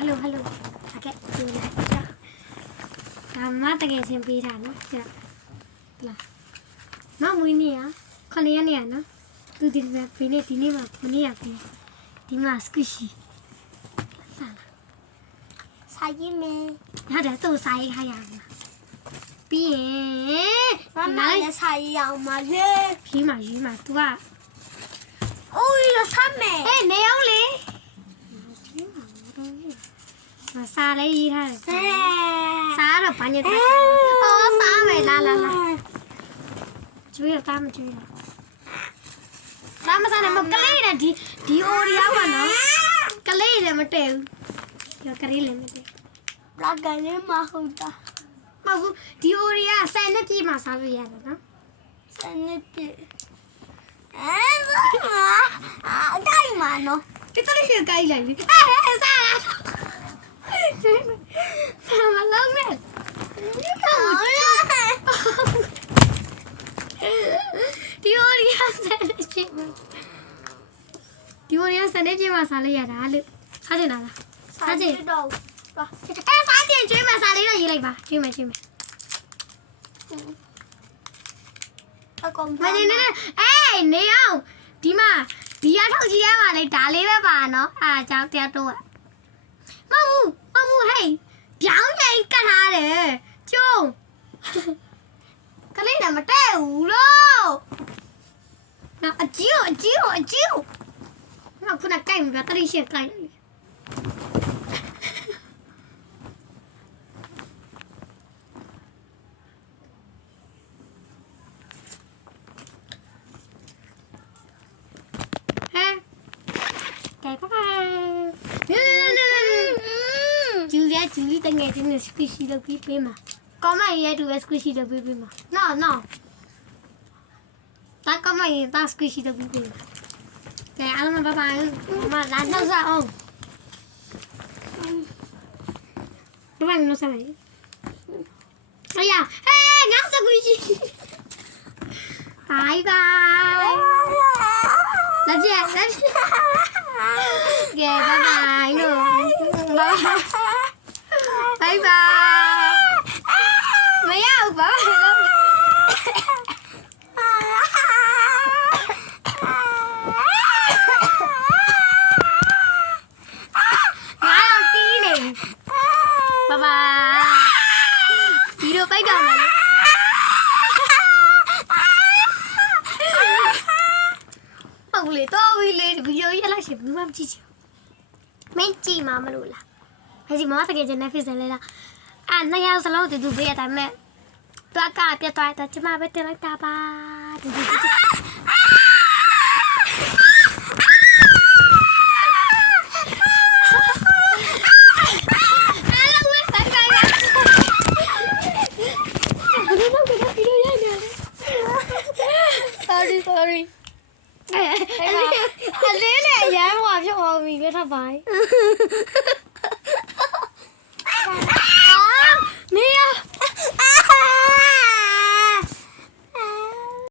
hello โอเคดูเลยဒါမတကယ်ချင်းပေးတာနော်ကြာဟလာနော်မွေးနေ့อ่ะ9ရက်နေ့อ่ะနော်သူဒီနေ့ပေးနေဒီနေ့မှာမနေ့ကပေးဒီမှာစကွရှိစာရေးမယ်ဟုတ်တယ်သူ့စာရေးခိုင်းရမှာပြီးရင်မမလည်းစာရေးအောင်မလေ ဖြီးမှာရေးမှာ तू ကအိုးရဆမ်းမယ်ဟေးနေအောင်လေမစားလေးရေးထားတယ်စားတော့ဘာညက်တာအော်စားမယ်လာကျွေးတော့မကျွေးတော့လာမစားနဲ့မကလေးနဲ့ဒီအိုရီယာကနော်ကလေးလည်းမတည့်ဘူးကလေးလည်းမတည့် လာကလေးမဟုတ်တာမဟုတ်ဒီအိုရီယာဆယ်နှစ်ပြည့်မှစားလို့ရတယ်နော်ဆယ်နှစ်ပြည့်တိုင်းမှာနော်ဒီတလေးကိုကြိုက်လိုက်ပြီစားမလုံးနဲ့ဒီအိုရီယာဆယ်နှစ်ပြည့်ဒီအိုရီယာဆယ်နှစ်ပြည့်မှစားလို့ရတာလို့စားချင်တာလားစားချင်တော့စားချင်ကျွေးမှစားလေးတော့ရေးလိုက်ပါကျွေးမယ်အကောင်မနေနဲ့အေးနေအောင်ဒီမှာဒီရထုတ်ကြည့်ရပါလေဒါလေးပဲပါနော်အားကြောင့်တရားတော့မဟုတ်ဟဲ့ပြောင်းချိန်ကတ်ထားတယ်ကျုံကလေးလည်းမတည့်ဘူးလို့နော်အကြီးနော်ခုနကြိုက်မှာတတိရှိကြိုက်တယ်ဂျူလီတငယ်ချင်းနဲ့စကွီရှီလုပ်ပြီးပေးမှာကောမရဲ့တူပဲစကွီရှီလုပ်ပြီးပေးမှာနော်တာကောမရဲ့တာစကွီရှီလုပ်ပြီးပေးမှာကဲအားလုံးဘိုင်ဘိုင်မလာတော့စားအောင်ဘယ်မှာလို့စားလဲအယာဟဲ့ငါစကွီရှီဘိုင်ဘိုင်လာကြကဲဘိုင်ဘိုင်လို့Bye bye. Mày ao bả luôn. Ngã ăn tí này. Bye bye. Đi đâu bye bye mày. Ông lấy to đi lên bây giờ là sẽ bấm bấm chi. Mấy chi mà đủ là. အဲ့ဒီမမတကယ်ကျနေဖြစ်စလဲလားနှစ်ယောက်စလုံးတူပေးရတာမဲ့တွားကပြတ်သွားတာကျမပဲတင်လိုက်တာပါတူsorry အလေးနဲ့ရမ်းဟွာဖြစ်သွားပြီပြတ်ထားပါ